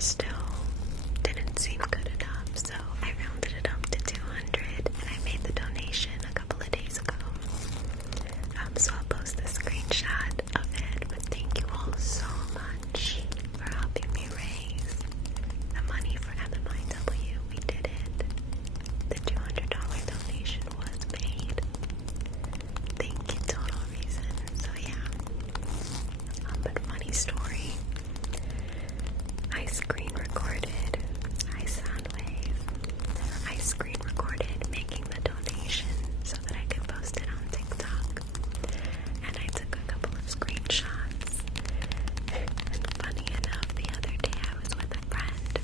still didn't seem good enough, so I rounded it up to 200 and I made the donation a couple of days ago. So I'll post the screenshot of it, but thank you all so much for helping me raise the money for MMIW. We did it. The $200 donation was made. Thank you, Total Reason. So yeah, but funny story. I screen recorded, I Soundwave. I screen recorded making the donation so that I could post it on TikTok. And I took a couple of screenshots. And funny enough, the other day I was with a friend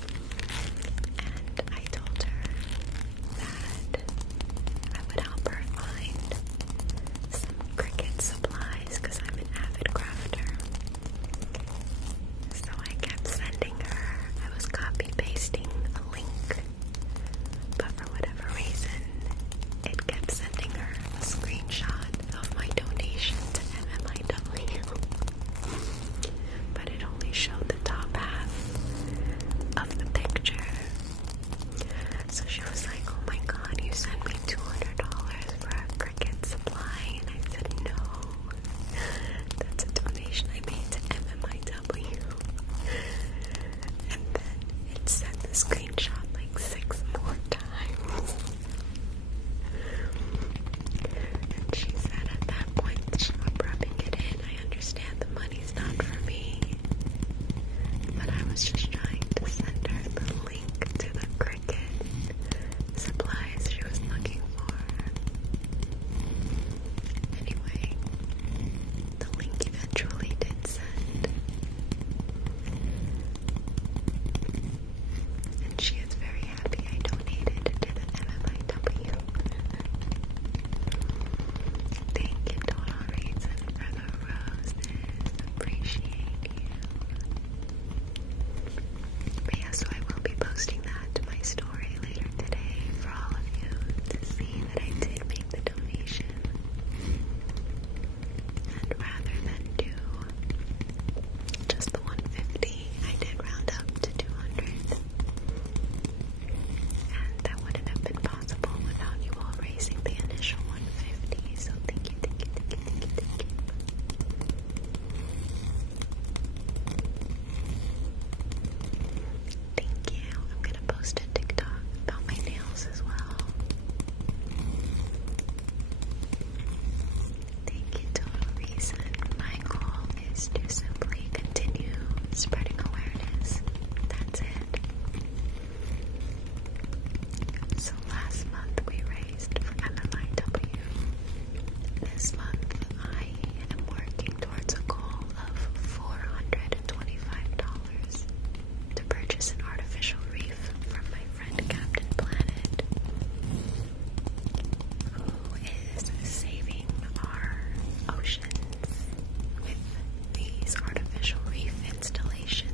and I told her that I would help her find some Cricut supplies because I'm an avid crafter. So I kept sending her, I was copy pasting a link, but for whatever reason, it kept sending her a screenshot of my donation to MMIW. But it only showed the top half of the picture. So she was like, oh my god, you sent me $200 for a Cricut supply. And I said, no, that's a donation I made to MMIW. And then it sent the screenshot like 6 more times. And she said at that point she was rubbing it in. I understand the money's not for me, but I was just trying to send her the link to the Cricut supplies she was looking for. Anyway, the link eventually did send. And she is very happy I donated to the MMIW. Thank you, Total Reason, for the roses. Appreciate you. But yeah, so I will be posting that to my story later today for all of you to see that I did make the donation. And rather than do just the 150, I did round up to 200. And that wouldn't have been possible without you all raising the initial 150. So thank you, thank you, thank you, thank you, thank you. Thank you. I'm gonna post a TikTok about my nails as well. Thank you, Total Reason. My goal is to simply continue spreading awareness. That's it. So last month we raised for MMIW. This month I am working towards a goal of $425 to purchase an artificial reef from my friend Captain Planet, who is saving our oceans with these artificial reef installations.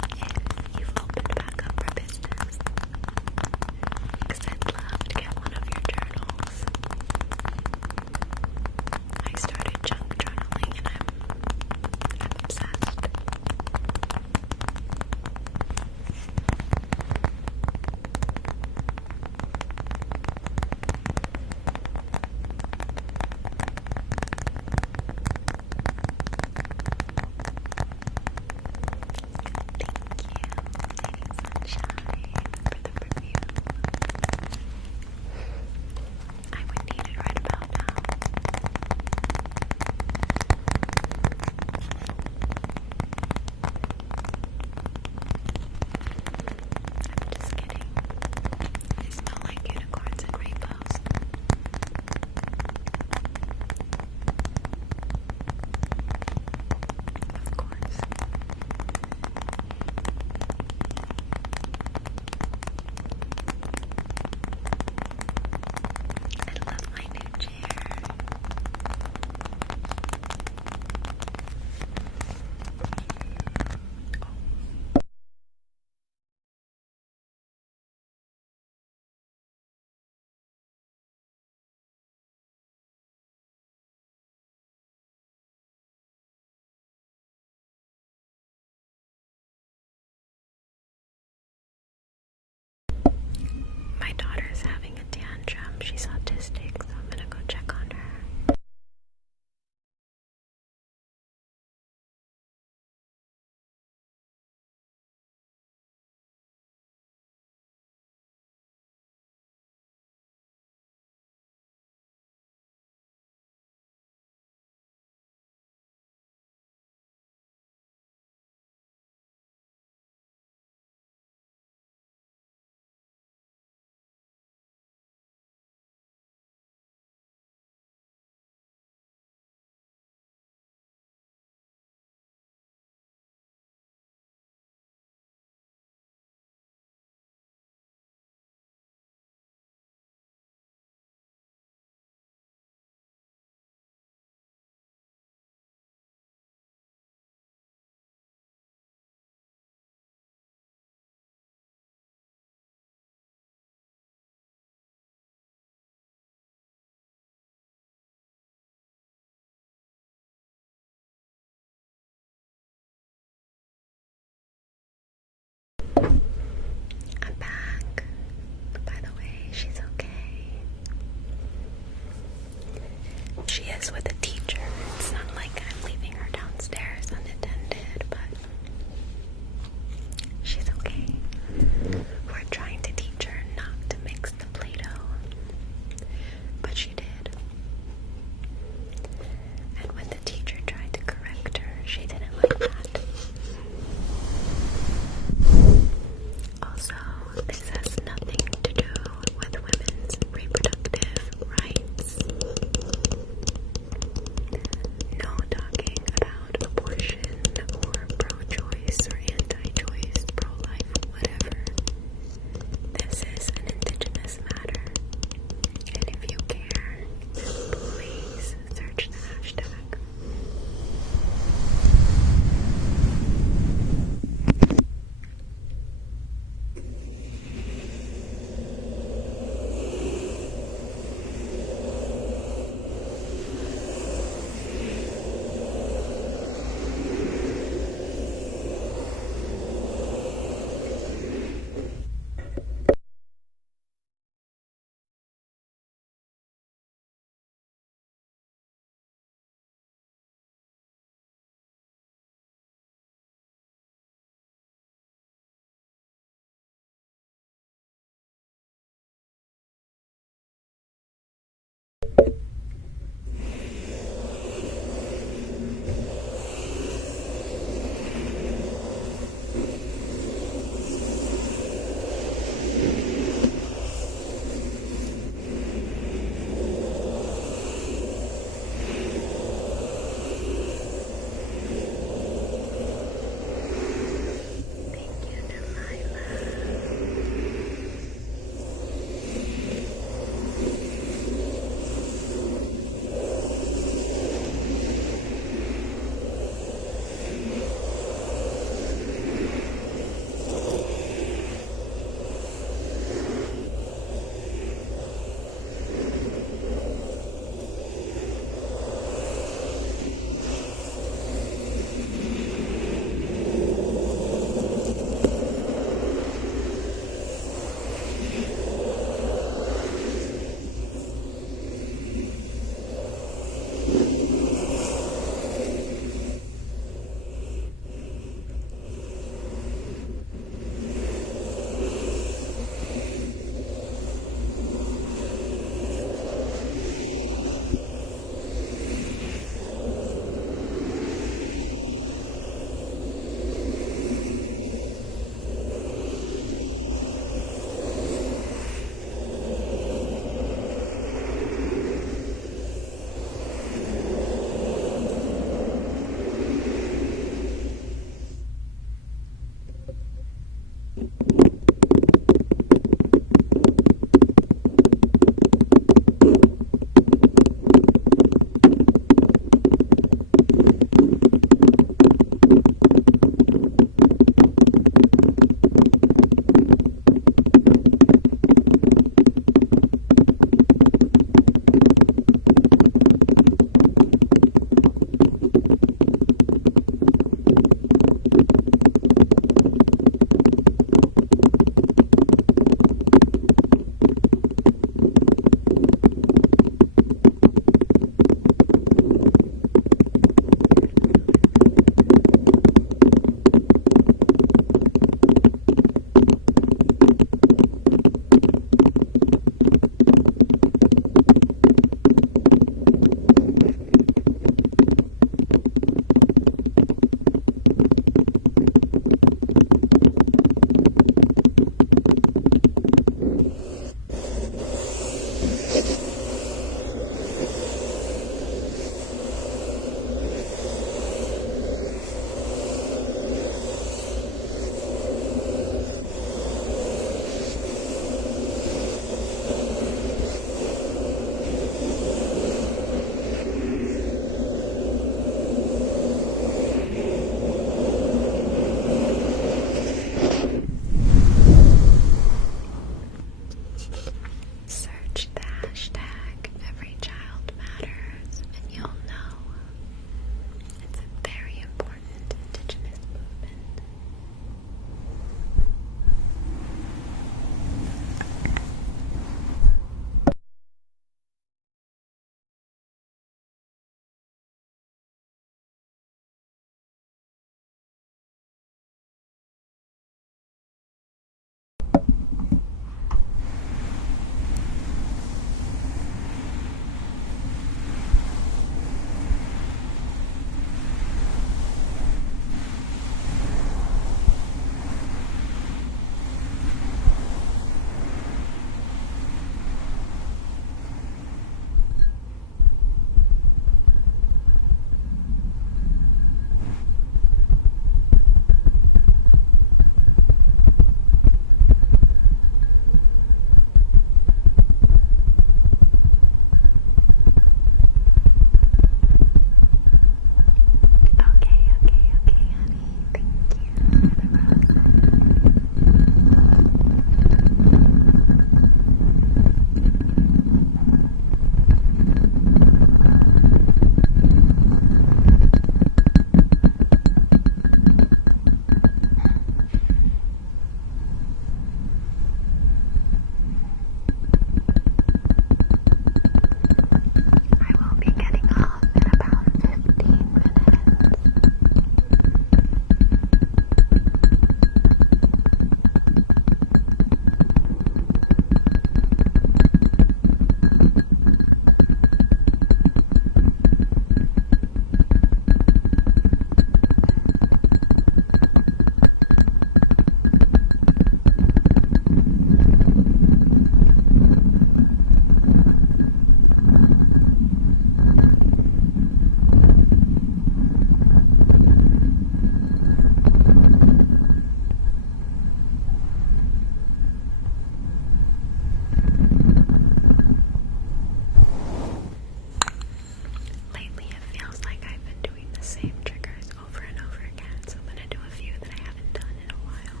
same triggers over and over again, so I'm gonna do a few that I haven't done in a while.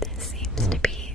This seems to be